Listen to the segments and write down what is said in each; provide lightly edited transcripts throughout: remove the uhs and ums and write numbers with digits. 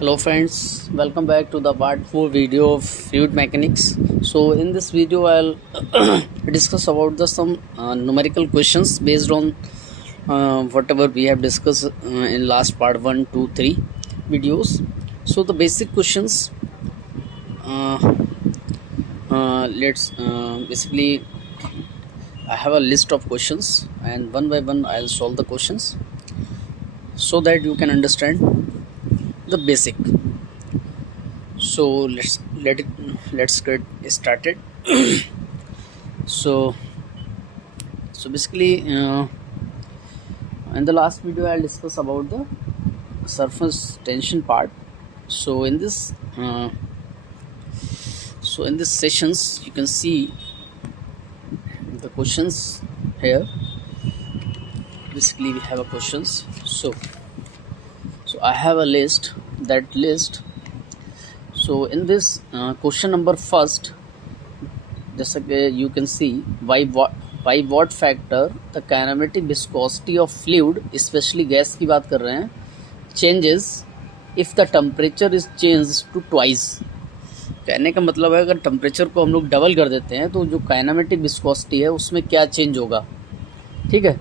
Hello friends, welcome back to the part 4 video of fluid mechanics. So in this video I'll discuss about the some numerical questions based on whatever we have discussed in last part 1, 2, 3 videos. So the basic questions, uh, let's basically I have a list of questions and one by one I'll solve the questions so that you can understand the basic. So let's get started. so basically in the last video I'll discuss about the surface tension part. So in this sessions you can see the questions here. Basically we have a questions. So I have a list. So in this question number first, जैसा कि you can see by what factor the kinematic viscosity of fluid, especially gas की बात कर रहे हैं, changes if the temperature is changed to twice. कहने का मतलब है अगर टेम्परेचर को हम लोग डबल कर देते हैं तो जो काइनेमेटिक विस्कोसिटी है उसमें क्या चेंज होगा. ठीक है.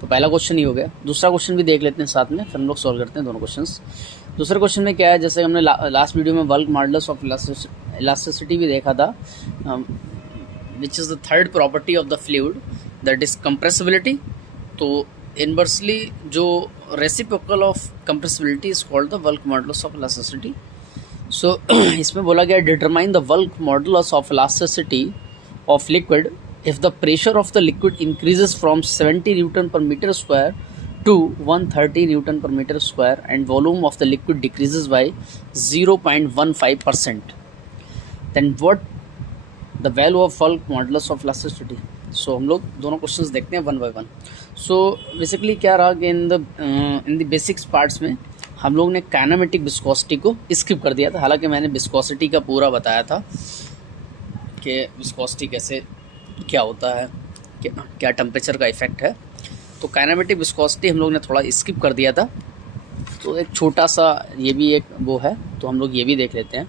तो पहला क्वेश्चन ही हो गया. दूसरा क्वेश्चन भी देख लेते हैं साथ में, फिर हम लोग सॉल्व करते हैं दोनों क्वेश्चंस. दूसरे क्वेश्चन में क्या है, जैसे हमने लास्ट वीडियो में बल्क मॉडुलस ऑफ इलास्टिसिटी भी देखा था, which is the third property of the fluid, that is compressibility. तो इनवर्सली जो reciprocal of compressibility is called the bulk modulus of elasticity. So इसमें बोला गया determine the bulk modulus of elasticity of liquid if the pressure of the liquid increases from 70 Newton per meter square to 130 Newton per meter square and volume of the liquid decreases by 0.15%, then what the value of bulk modulus of elasticity. So हम लोग दोनों questions देखते हैं one by one. So basically क्या रहा कि in the basics parts में हम लोग ने काइनेमेटिक विस्कोसिटी को स्किप कर दिया था. हालांकि मैंने विस्कोसिटी का पूरा बताया था कि विस्कोसिटी कैसे क्या होता है, क्या टेम्परेचर का इफेक्ट है. तो काइनेमेटिक विस्कोसिटी हम लोग ने थोड़ा स्किप कर दिया था. तो एक छोटा सा ये भी एक वो है, तो हम लोग ये भी देख लेते हैं.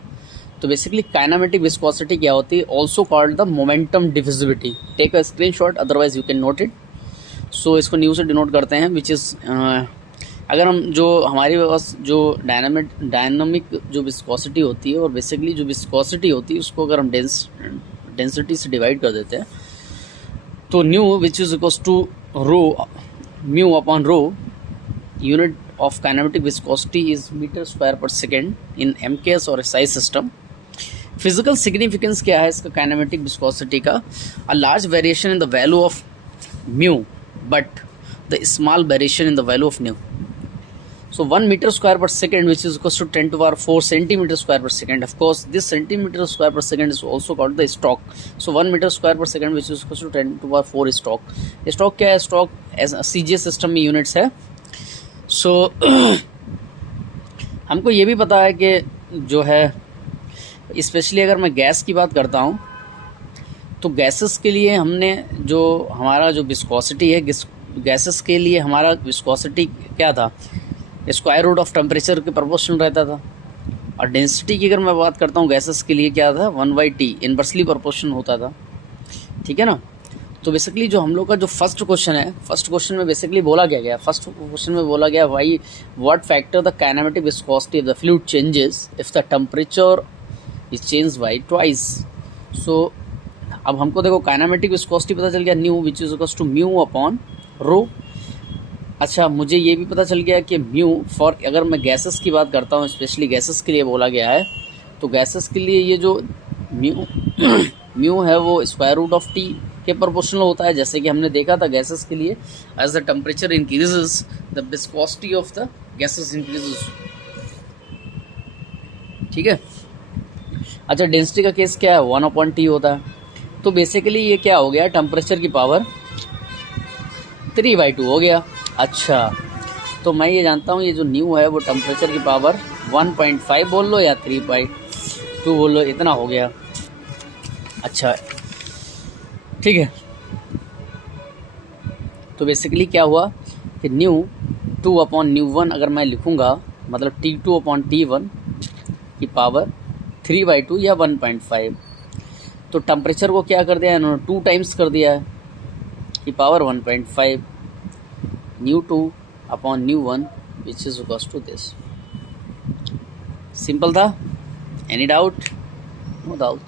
तो बेसिकली काइनेमेटिक विस्कोसिटी क्या होती है, also called the momentum diffusibility. Take a screenshot, otherwise you can note it. So इसको न्यू से डिनोट करते हैं, विच इज़ अगर हम जो हमारे पास जो डायनामिक जो विस्कोसिटी होती है और बेसिकली जो विस्कोसिटी होती है उसको अगर हम डेंसिटी से डिवाइड कर देते हैं तो nu which is equals to rho mu upon rho, unit of kinematic viscosity is metre square per second in MKS और एसआई सिस्टम. फिजिकल सिग्निफिकेंस क्या है इसका काइनेमेटिक विस्कोसिटी का, a large variation in the value of mu but the small variation in the value of nu. So 1 meter square per second, which is equals to 10 to the power 4 centimeter square per second. Of course, this centimeter square per second is also called the stroke. So 1 meter square per second, which is equals to 10 to the power 4 stroke. Stroke क्या है? Stroke as CJ system में units है. So हमको ये भी पता है कि जो है स्पेशली अगर मैं गैस की बात करता हूँ तो गैसेस के लिए हमने जो हमारा जो विस्कोसिटी है, गैसेस के लिए हमारा विस्कोसिटी क्या था, स्क्वायर रूट ऑफ टेम्परेचर के प्रोपोर्शनल रहता था. और डेंसिटी की अगर मैं बात करता हूँ गैसेस के लिए क्या था, 1/T इनवर्सली प्रोपोर्शनल होता था. ठीक है ना. तो बेसिकली जो हम लोग का जो फर्स्ट क्वेश्चन है, फर्स्ट क्वेश्चन में बेसिकली बोला क्या गया, फर्स्ट क्वेश्चन में बोला गया by what factor the kinematic viscosity of the fluid changes if the temperature is change by twice. So अब हमको देखो काइनेमेटिक विस्कोसिटी पता चल गया nu which is equals to mu upon rho. अच्छा, मुझे ये भी पता चल गया कि म्यू फॉर, अगर मैं गैसेस की बात करता हूँ स्पेशली गैसेस के लिए बोला गया है, तो गैसेस के लिए ये जो म्यू है वो स्क्वायर रूट ऑफ टी के प्रोपोर्शनल होता है. जैसे कि हमने देखा था गैसेस के लिए as the temperature increases the viscosity of the gases increases. ठीक है. अच्छा, डेंसिटी का केस क्या है, 1/T होता है. तो बेसिकली ये क्या हो गया, टेम्परेचर की पावर 3/2 हो गया. अच्छा, तो मैं ये जानता हूँ ये जो न्यू है वो टेम्परेचर की पावर 1.5 बोल लो या 3/2 बोल लो, इतना हो गया. अच्छा, ठीक है. तो बेसिकली क्या हुआ कि न्यू 2/ν1 अगर मैं लिखूँगा मतलब T2 अपॉन T1 की पावर 3/2 या 1.5। तो टेम्परेचर को क्या कर दिया है इन्होंने, 2 टाइम्स कर दिया है की power 1.5 ν2 upon ν1 which is equals to this. Simple था, एनी डाउट? No doubt.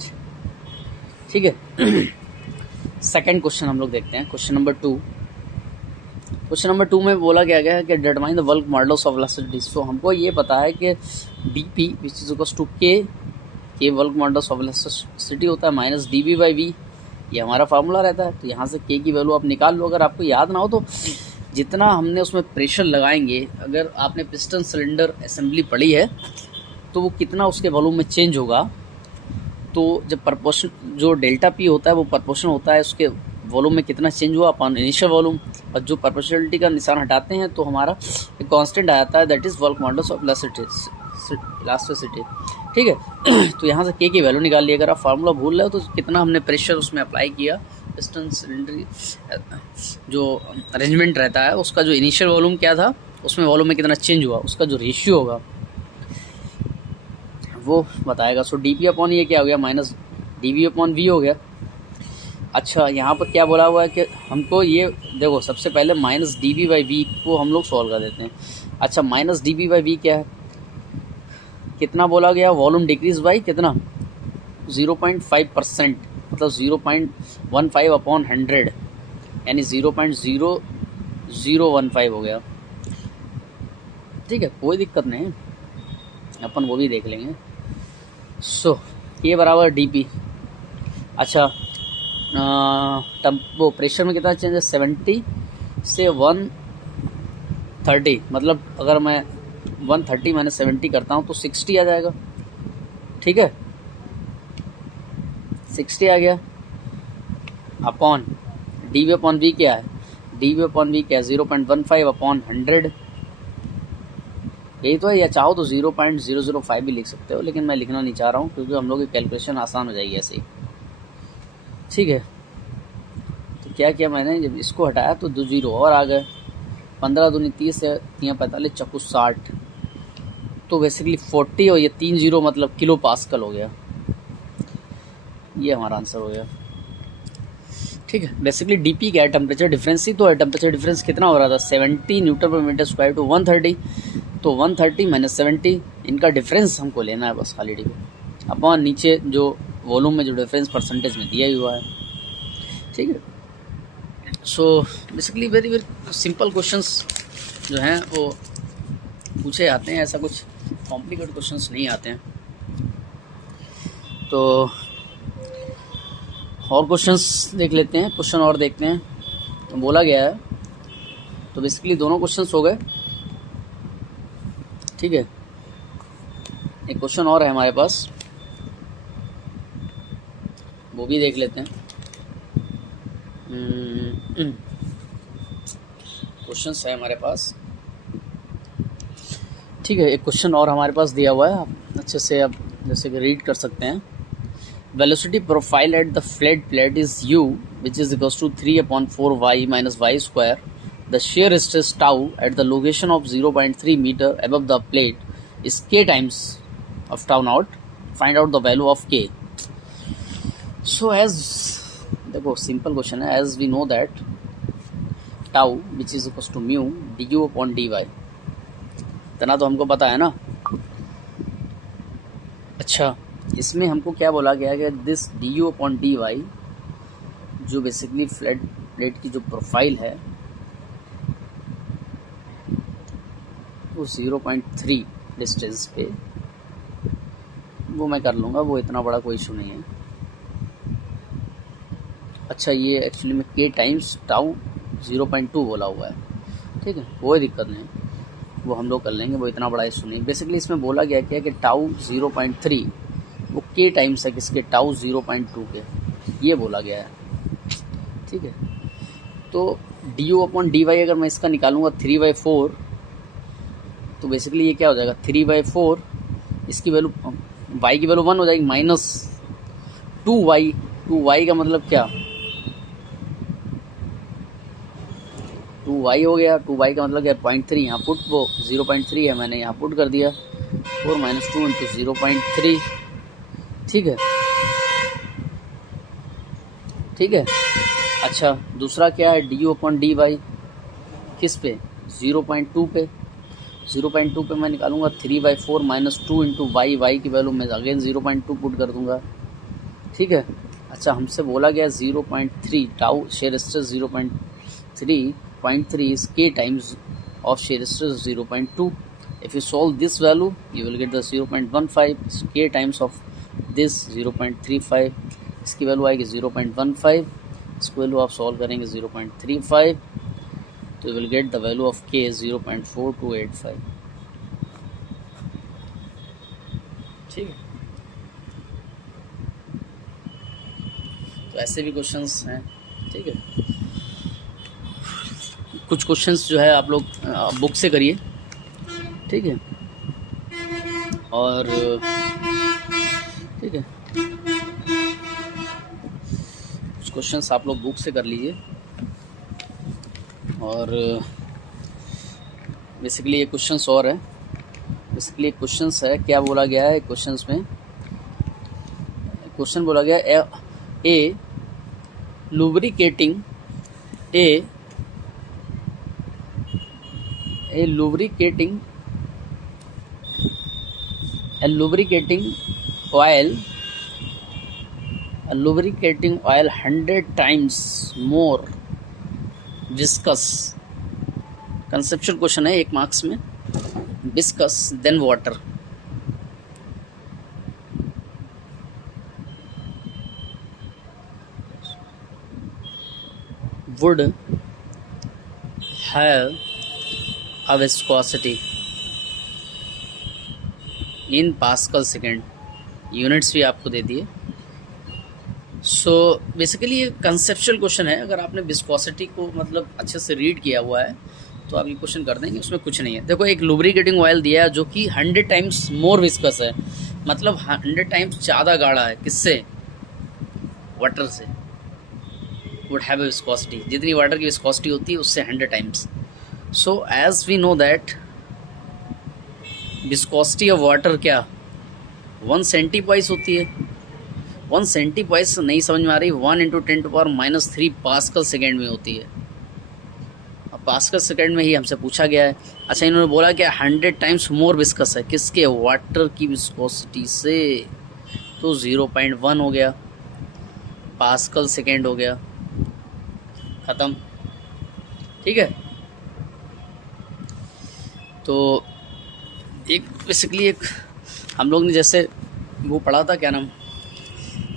ठीक है। सेकंड क्वेश्चन हम लोग देखते हैं, क्वेश्चन नंबर 2। क्वेश्चन नंबर 2 में बोला गया है कि determine the bulk modulus of elasticity. So हमको ये पता है कि dp which is equals to K bulk modulus of elasticity होता है माइनस dv/v, ये हमारा फार्मूला रहता है। तो यहाँ से k की वैल्यू आप निकाल लो। अगर आपको याद ना हो तो जितना हमने उसमें प्रेशर लगाएंगे, अगर आपने पिस्टन सिलेंडर असेंबली पढ़ी है तो वो कितना उसके वॉल्यूम में चेंज होगा, तो जब प्रपोर्शन जो डेल्टा पी होता है वो प्रपोर्शन होता है उसके वॉल्यूम में कितना चेंज हुआ अपॉन इनिशियल वॉल्यूम। और जो प्रपोर्शनलिटी का निशान हटाते हैं तो हमारा एक कांस्टेंट आ जाता है, that is bulk modulus of elasticity. ठीक है। तो यहाँ से के की वैल्यू निकाल ली। अगर आप फार्मूला भूल रहे हो तो कितना हमने प्रेशर उसमें अप्लाई किया, पिस्टन सिलेंडर जो अरेंजमेंट रहता है उसका जो इनिशियल वॉल्यूम क्या था, उसमें वॉल्यूम में कितना चेंज हुआ, उसका जो रेशियो होगा वो बताएगा। सो डी पी अपॉन ये क्या हो गया, minus D V upon V हो गया। अच्छा, यहाँ पर क्या बोला हुआ है कि हमको ये देखो, सबसे पहले minus D V by V को हम लोग सॉल्व कर देते हैं। अच्छा, minus D V by V क्या है, कितना बोला गया, वॉल्यूम डिक्रीज बाई कितना 0.5%, मतलब 0.15 अपॉन 100 यानी 0.0015 हो गया। ठीक है, कोई दिक्कत नहीं, अपन वो भी देख लेंगे। सो ये बराबर डी पी। अच्छा, वो प्रेशर में कितना चेंज है, 70 से 130, मतलब अगर मैं 130 माइनस 70 करता हूँ तो 60 आ जाएगा। ठीक है, 60 आ गया। Upon D V upon V क्या है, डी वी अपॉन वी क्या है 0.15 अपॉन 100, यही तो है। या चाहो तो 0.005 भी लिख सकते हो, लेकिन मैं लिखना नहीं चाह रहा हूँ क्योंकि हम लोग की कैलकुलेशन आसान हो जाएगी ऐसे ही। ठीक है, तो क्या किया मैंने, जब इसको हटाया तो 2 जीरो और आ गए, 15 दूनी 30 है, 3 45 चक्कू 60, तो बेसिकली 40 और ये 3 जीरो मतलब किलो पास्कल हो गया। ये हमारा आंसर हो गया। ठीक है, बेसिकली डीपी क्या है, टेम्परेचर डिफरेंस ही तो है। टेम्परेचर डिफरेंस कितना हो रहा था, 70 न्यूटन पर मीटर स्क्वायर टू 130, तो 130 माइनस 70 इनका डिफरेंस हमको लेना है बस खाली। ठीक है, अपॉन नीचे जो वॉल्यूम में जो डिफरेंस परसेंटेज में दिया ही हुआ है। ठीक है, so basically very very simple questions जो हैं वो पूछे जाते हैं, ऐसा कुछ कॉम्प्लिकेटेड क्वेश्चंस नहीं आते हैं। तो और क्वेश्चंस देख लेते हैं, क्वेश्चन और देखते हैं। तो बोला गया है, तो बेसिकली दोनों क्वेश्चंस हो गए। ठीक है, एक क्वेश्चन और है हमारे पास, वो भी देख लेते हैं। क्वेश्चंस है हमारे पास। ठीक है, एक क्वेश्चन और हमारे पास दिया हुआ है, आप अच्छे से आप जैसे कि रीड कर सकते हैं। Velocity profile at the flat plate is u which is equals to 3/4y minus y square. The shear stress tau at the location of 0.3 meter above the plate is k times of tau naught. Find out the value of k. So as देखो simple question है, as we know that tau which is equals to mu du upon dy, इतना तो हमको पता है ना। अच्छा, इसमें हमको क्या बोला गया है कि this D U upon D Y, जो बेसिकली फ्लैट प्लेट की जो प्रोफाइल है वो 0.3 डिस्टेंस पे, वो मैं कर लूँगा, वो इतना बड़ा कोई इशू नहीं है। अच्छा, ये एक्चुअली में के टाइम्स टाउ 0.2 बोला हुआ है। ठीक है, कोई दिक्कत नहीं, वो हम लोग कर लेंगे, वो इतना बड़ा इशू नहीं। बेसिकली इसमें बोला गया क्या कि टाउ 0.3 वो के टाइम्स है किसके, टाउ 0.2 के, ये बोला गया है। ठीक है, तो D U upon D Y अगर मैं इसका निकालूंगा 3/4, तो बेसिकली ये क्या हो जाएगा 3/4, इसकी वैल्यू वाई की वैल्यू 1 हो जाएगी, माइनस 2y। 2y का मतलब क्या, 2y हो गया। 2y का मतलब क्या, 0.3 यहाँ पुट, वो 0.3 है मैंने यहाँ पुट कर दिया। 4 - 2 × 0.3, ठीक है, ठीक है। अच्छा दूसरा क्या है, du/dy किस पे, 0.2 पे। 0.2 पे मैं निकालूंगा 3/4 - 2 × y की वैल्यू मैं अगेन 0.2 पुट कर दूंगा, ठीक है। अच्छा हमसे बोला गया 0.3 tau shear stress 0.3 is k times of shear stress 0.2. If you solve this value you will get the 0.15 is k times of this 0.35, इसकी वैल्यू आएगी 0.15, इसकी वैल्यू आप सॉल्व करेंगे 0.35 तो you will get the value of k 0.4285, ठीक है। तो ऐसे भी क्वेश्चंस हैं, ठीक है। कुछ क्वेश्चंस जो है आप लोग बुक से करिए, ठीक है, और ठीक है कुछ क्वेश्चंस आप लोग बुक से कर लीजिए। और बेसिकली ये क्वेश्चंस और है, बेसिकली क्वेश्चंस है, क्या बोला गया है क्वेश्चंस में, क्वेश्चन बोला गया ए lubricating oil 100 times more viscous, conceptual question है 1 मार्क्स में, viscous than water, would have a viscosity in Pascal second, units भी आपको दे दिए। सो बेसिकली ये कंसेप्चुअल क्वेश्चन है, अगर आपने विस्कोसिटी को मतलब अच्छे से रीड किया हुआ है तो आप ये क्वेश्चन कर देंगे, उसमें कुछ नहीं है। देखो एक लुब्रिकेटिंग ऑयल दिया है जो कि 100 टाइम्स मोर विस्कस है, मतलब 100 टाइम्स ज़्यादा गाढ़ा है, किससे, वाटर से। वुड हैव ए विस्कोसिटी, जितनी वाटर की विस्कोसिटी होती है उससे 100 times. So as we know that viscosity of water क्या 1 सेंटीपॉइस होती है। 1 सेंटीपॉइस नहीं समझ में आ रही, 1 × 10⁻³ पास्कल सेकेंड में होती है। अब पास्कल सेकेंड में ही हमसे पूछा गया है। अच्छा इन्होंने बोला कि 100 टाइम्स मोर विस्कस है, किसके, वाटर की विस्कोसिटी से, तो 0.1 हो गया, पास्कल सेकेंड हो गया, ख़त्म, ठीक है। तो एक बेसिकली एक हम लोग ने जैसे वो पढ़ा था, क्या नाम,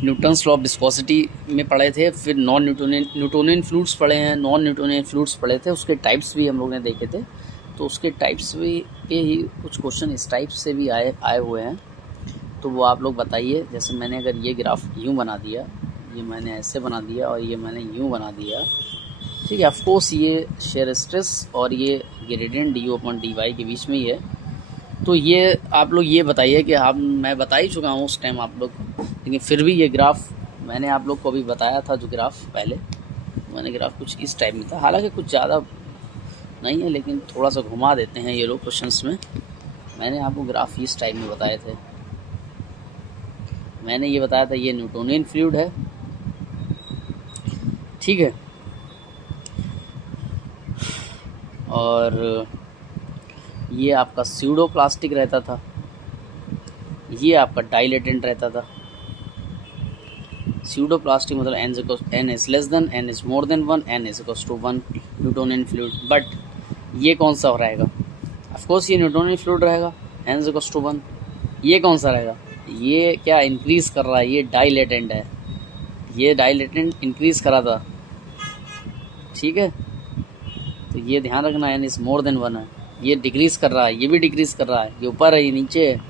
न्यूटन्स लॉ ऑफ विस्कोसिटी में पढ़े थे, फिर न्यूटोनियन फ्लूइड्स पढ़े हैं, नॉन न्यूटोनियन फ्लूइड्स पढ़े थे, उसके टाइप्स भी हम लोग ने देखे थे। तो उसके टाइप्स भी के ही कुछ क्वेश्चन इस टाइप से भी आए हुए हैं, तो वो आप लोग बताइए। जैसे मैंने अगर ये ग्राफ यूँ बना दिया, ये मैंने ऐसे बना दिया और ये मैंने यूँ बना दिया, ठीक है। ऑफकोर्स ये शेयर स्ट्रेस और ये ग्रेडियंट du/dy के बीच में ही है। तो ये आप लोग ये बताइए कि मैं बता ही चुका हूँ उस टाइम आप लोग, लेकिन फिर भी ये ग्राफ मैंने आप लोग को भी बताया था, जो ग्राफ पहले मैंने ग्राफ कुछ इस टाइप में था, हालांकि कुछ ज़्यादा नहीं है लेकिन थोड़ा सा घुमा देते हैं ये लोग क्वेश्चंस में। मैंने आपको ग्राफ इस टाइप में बताए थे, मैंने ये बताया था ये न्यूटोनियन फ्लूइड है, ठीक है, और ये आपका स्यूडो प्लास्टिक रहता था, ये आपका डाइलेटेंट रहता था। स्यूडो प्लास्टिक मतलब n is less than, n is more than 1, n is equals to 1 Newtonian fluid. But ये कौन सा रहेगा, ऑफकोर्स ये न्यूटोनियन फ्लूइड रहेगा, n is equals to 1। ये कौन सा रहेगा, ये क्या इंक्रीज कर रहा है, ये डाइलेटेंट है, ये डाइलेटेंट इंक्रीज करा था, ठीक है। तो ये ध्यान रखना, n is more than 1 है, ये डिक्रीज कर रहा है, ये भी डिक्रीज कर रहा है, ये ऊपर है ये नीचे है,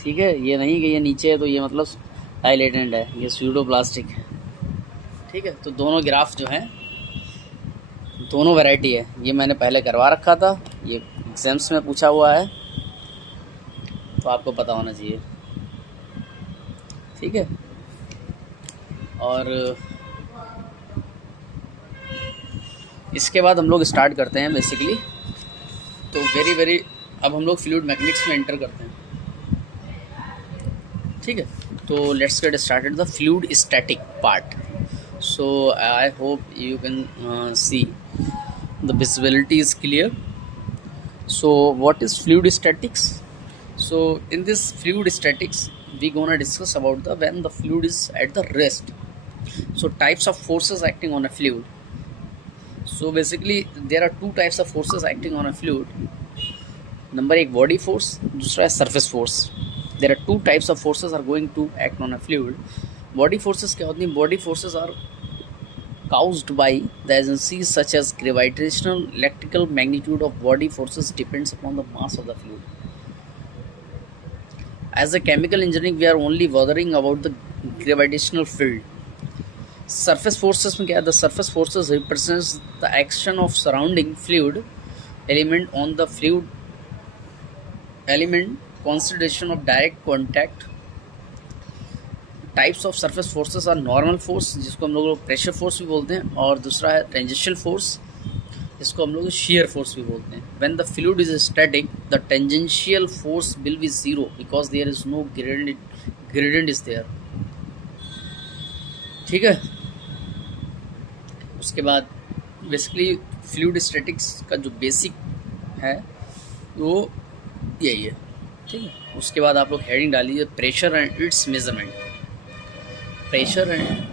ठीक है। ये नहीं कि ये नीचे है तो ये मतलब डाइलेटेंट है, ये स्यूडो प्लास्टिक है, ठीक है। तो दोनों ग्राफ जो हैं दोनों वैरायटी है, ये मैंने पहले करवा रखा था, ये एग्जाम्स में पूछा हुआ है तो आपको पता होना चाहिए, ठीक है। और इसके बाद हम लोग स्टार्ट करते हैं बेसिकली। तो वेरी अब हम लोग फ्लूइड मैकेनिक्स में एंटर करते हैं, ठीक है। तो let's get started the fluid static part. So I hope you can see the visibility is clear. So what is fluid statics? So in this fluid statics we gonna discuss about the when the fluid is at the rest. So types of forces acting on a fluid. So basically there are two types of forces acting on a fluid. Number एक body force, दूसरा है surface force. There are two types of forces are going to act on a fluid. Body forces क्या होती हैं? Body forces are caused by the agencies such as gravitational electrical magnitude of body forces depends upon the mass of the fluid. As a chemical engineering we are only bothering about the gravitational field. Surface forces में क्या है? The surface forces represents the action of surrounding fluid element on the fluid element concentration of direct contact. Types of surface forces are normal force, जिसको हम लोग pressure force भी बोलते हैं, और दूसरा है टेंजेंशियल फोर्स, जिसको हम लोग शेयर फोर्स भी बोलते हैं। When the fluid is static the tangential force will be zero because there is no gradient is there, ठीक है। उसके बाद बेसिकली फ्लूइड स्टैटिक्स का जो बेसिक है वो यही है, ठीक है। उसके बाद आप लोग हेडिंग डालिए pressure and it's measurement. Pressure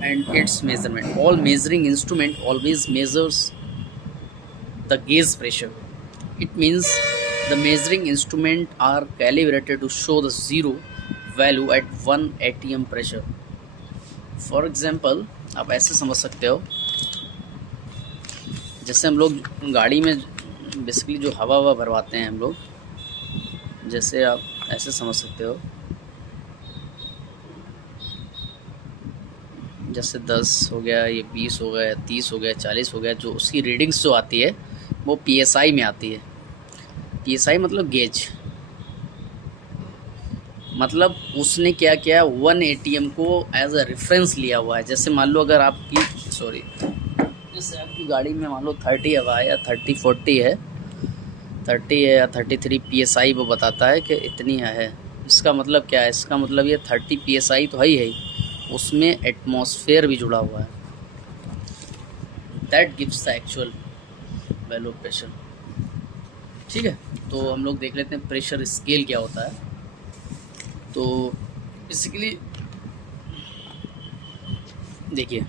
and its measurement. All measuring instrument always measures the gauge pressure. It means the measuring instrument are calibrated to show the zero value at 1 atm pressure. For example, आप ऐसे समझ सकते हो, जैसे हम लोग गाड़ी में बेसिकली जो हवा भरवाते हैं हम लोग, जैसे आप ऐसे समझ सकते हो, जैसे 10 हो गया, ये 20 हो गया, 30 हो गया, 40 हो गया, जो उसकी रीडिंग्स जो आती है वो PSI में आती है। PSI मतलब गेज, मतलब उसने क्या किया, 1 ATM को एज अ रेफरेंस लिया हुआ है। जैसे मान लो अगर जैसे आपकी गाड़ी में मान लो 30 हवा है या 30-40 है, 30 है या 33 PSI वो बताता है कि इतनी है। इसका मतलब क्या है? इसका मतलब ये 30 PSI तो है ही, उसमें एटमॉस्फेयर भी जुड़ा हुआ है। That gives the actual value of pressure, ठीक है। तो हम लोग देख लेते हैं प्रेशर स्केल क्या होता है। तो बेसिकली देखिए,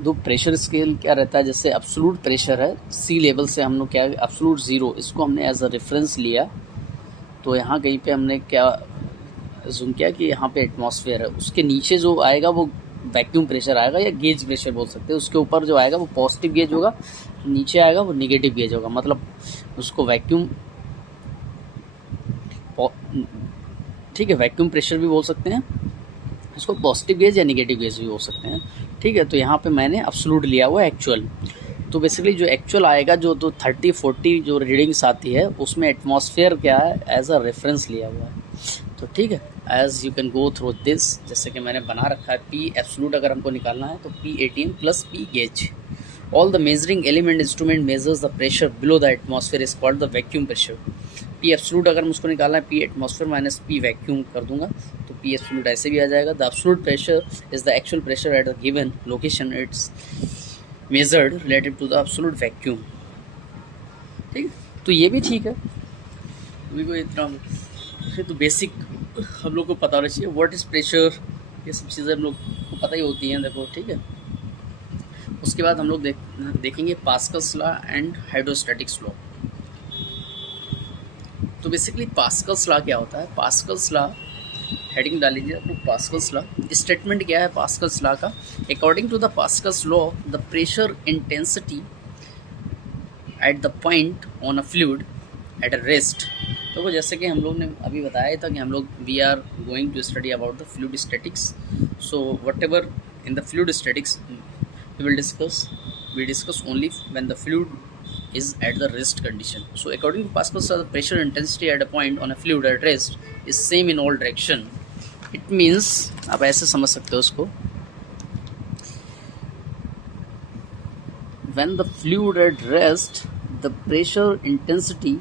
दो प्रेशर स्केल क्या रहता है, जैसे एब्सोल्यूट प्रेशर है, सी लेवल से हम लोग क्या है एब्सोल्यूट ज़ीरो, इसको हमने एज अ रेफरेंस लिया। तो यहाँ कहीं पे हमने क्या जूम किया कि यहाँ पे एटमॉस्फेयर है, उसके नीचे जो आएगा वो वैक्यूम प्रेशर आएगा या गेज प्रेशर बोल सकते हैं। उसके ऊपर जो आएगा वो पॉजिटिव गेज होगा, नीचे आएगा वो नेगेटिव गेज होगा, मतलब उसको वैक्यूम, ठीक है, वैक्यूम प्रेशर भी बोल सकते हैं, इसको पॉजिटिव गेज या नेगेटिव गेज भी बोल सकते हैं, ठीक है। तो यहाँ पे मैंने एब्सोल्यूट लिया हुआ है एक्चुअल। तो बेसिकली जो एक्चुअल आएगा, जो 30-40 जो रीडिंग्स आती है, उसमें एटमॉस्फेयर क्या है एज अ रेफरेंस लिया हुआ है। तो ठीक है, as you can go through this, जैसे कि मैंने बना रखा है P एब्सोल्यूट अगर हमको निकालना है तो P ATM plus P gauge. All the measuring element instrument measures the pressure below the atmosphere is called the vacuum pressure. P absolute अगर मुझको निकालना है P atmosphere minus P vacuum कर दूंगा तो P एब्सोल्यूट ऐसे भी आ जाएगा। The absolute pressure is the actual pressure at the given location it's measured related to the absolute vacuum, ठीक है। तो ये भी ठीक है, अभी कोई इतना तो बेसिक हम लोग को पता होना चाहिए। व्हाट इज़ प्रेशर, ये सब चीज़ें हम लोग को पता ही होती हैं, देखो, ठीक है। उसके बाद हम लोग देखेंगे Pascal's law and hydrostatics law. तो बेसिकली पास्कल्स लॉ क्या होता है? पास्कल्स लॉ, हेडिंग डाल लीजिए आप लोग, पास्कल्स लॉ। स्टेटमेंट क्या है पास्कल्स लॉ का? According to the Pascal's law the pressure intensity at the point on a fluid at a rest. तो जैसे कि हम लोग ने अभी बताया था कि हम लोग we are going to study about the fluid statics. So whatever in the fluid statics we discuss only when the fluid is at the rest condition. So according to Pascal's law, the pressure intensity at a point on a fluid at rest is same in all direction. It means आप ऐसे समझ सकते हो उसको, when the fluid at rest, the pressure intensity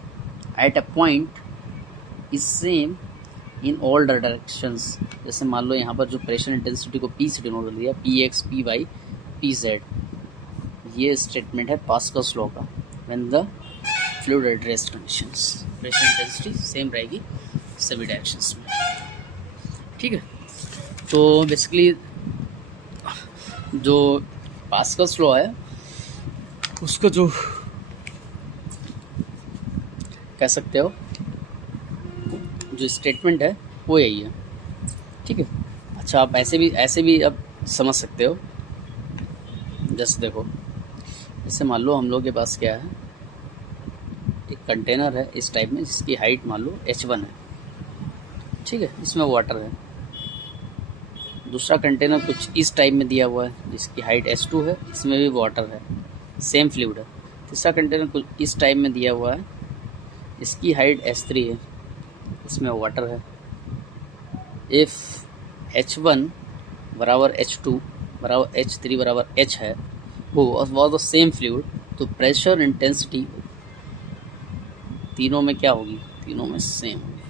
at a point is same in all the directions. जैसे मान लो यहाँ पर जो प्रेशर इंटेंसिटी को P से डिनोट कर दिया, Px, Py, Pz, ये स्टेटमेंट है पास्कल्स लॉ का। when the fluid at rest conditions, pressure intensity same रहेगी सभी डायरेक्शंस में, ठीक है। तो बेसिकली जो पास्कल्स लॉ है उसका जो कह सकते हो जो स्टेटमेंट है वो यही है, ठीक है। अच्छा, आप ऐसे भी आप समझ सकते हो। जैसे देखो, जैसे मान लो हम लोग के पास क्या है, एक कंटेनर है इस टाइप में जिसकी हाइट मान लो h1 है, ठीक है, इसमें वाटर है। दूसरा कंटेनर कुछ इस टाइप में दिया हुआ है जिसकी हाइट h2 है, इसमें भी वाटर है, सेम फ्लूइड है। तीसरा कंटेनर कुछ इस टाइप में दिया हुआ है, इसकी हाइट h3 है, इसमें वाटर है। इफ़ h1 बराबर h2 बराबर h3 बराबर h है, वो वॉज द सेम फ्लूइड, तो प्रेशर इंटेंसिटी तीनों में क्या होगी, तीनों में सेम होगी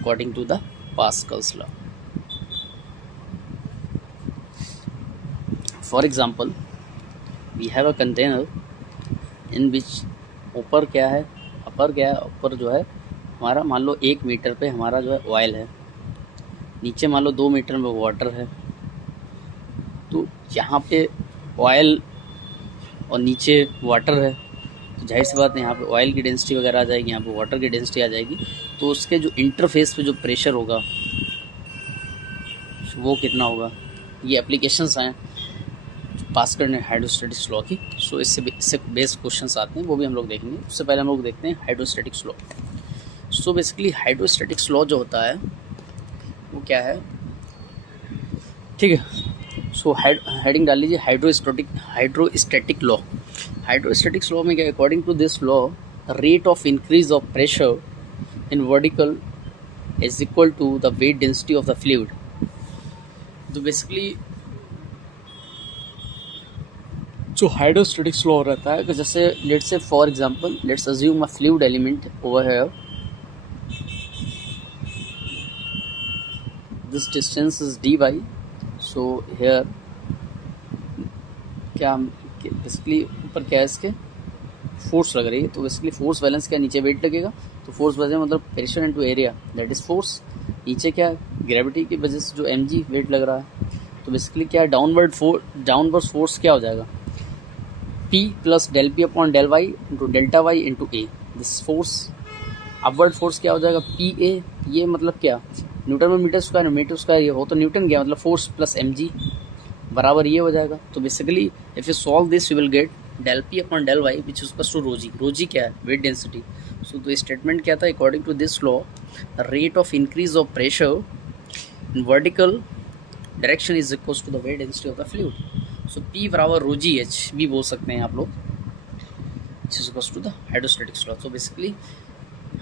according to the Pascal's law. For example, we have a container in which ऊपर क्या है, ऊपर जो है हमारा मान लो 1 मीटर पे हमारा जो है ऑयल है, नीचे मान लो 2 मीटर में वाटर है। तो यहाँ पे ऑयल और नीचे वाटर है, तो जाहिर सी बात है यहाँ पे ऑयल की डेंसिटी वगैरह आ जाएगी, यहाँ पे वाटर की डेंसिटी आ जाएगी। तो उसके जो इंटरफेस पे जो प्रेशर होगा वो कितना होगा। ये एप्लीकेशंस हैं पास करने हाइड्रोस्टैटिक्स लॉ की। सो इससे बेस्ड क्वेश्चंस आते हैं, वो भी हम लोग देखेंगे। उससे पहले हम लोग देखते हैं hydrostatics law. So basically hydrostatics law जो होता है वो क्या है, ठीक है। सो हेडिंग डाल लीजिए हाइड्रोस्टैटिक लॉ। हाइड्रोस्टैटिक्स लॉ में क्या, according to this law rate of increase of pressure in vertical is equal to the weight density of the fluid. तो बेसिकली जो हाइड्रोस्टैटिक्स लॉ रहता है कि जैसे let's say for example let's assume a fluid element over here, this distance is dy। So here क्या basically ऊपर क्या है, इसके फोर्स लग रही है। तो बेसिकली फोर्स बैलेंस क्या, नीचे वेट लगेगा, तो फोर्स बैलेंस मतलब pressure into area that is force. नीचे क्या ग्रेविटी की वजह से जो mg वेट लग रहा है। तो बेसिकली क्या डाउनवर्ड फोर्स क्या हो जाएगा, P plus del P upon del Y into delta Y into A. This force upward force क्या हो जाएगा, पी ए, ये मतलब क्या न्यूटन में मीटर स्क्वायर ये हो तो न्यूटन गया, मतलब फोर्स प्लस mg बराबर ये हो जाएगा। तो basically if you solve this you will get del P upon del Y which is to rho g क्या है, वेट डेंसिटी। सो तो स्टेटमेंट क्या था, according to this law rate of increase of pressure in vertical direction is equal to the weight density of the fluid. So P बराबर रोजी H भी बोल सकते हैं आप लोग, which is equal to the hydrostatics law. तो basically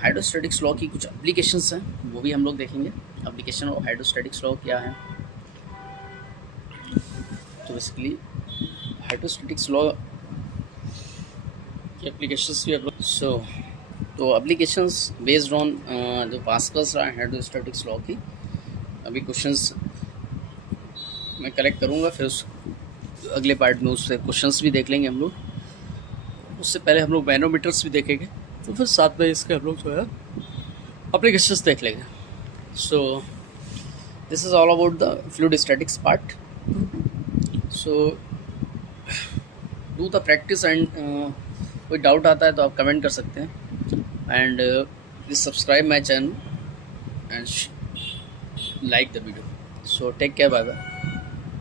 hydrostatics law की कुछ एप्लीकेशंस हैं, वो भी हम लोग देखेंगे। एप्लीकेशन ऑफ हाइड्रोस्टैटिक्स लॉ क्या है, तो बेसिकली हाइड्रोस्टैटिक्स लॉ की एप्लीकेशंस भी आप लोग तो एप्लीकेशंस बेस्ड ऑन जो पास्कल्स रहा हाइड्रोस्टैटिक्स लॉ की। अभी क्वेश्चंस मैं कलेक्ट करूँगा, फिर उस अगले पार्ट में उससे क्वेश्चंस भी देख लेंगे हम लोग। उससे पहले हम लोग मैनोमीटर्स भी देखेंगे, तो फिर साथ में इसके हम लोग जो है एप्लीकेशंस देख लेंगे। So this is all about the fluid statics part. So do the practice and कोई डाउट आता है तो आप कमेंट कर सकते हैं। And please subscribe my channel and like the video. So take care, bye bye.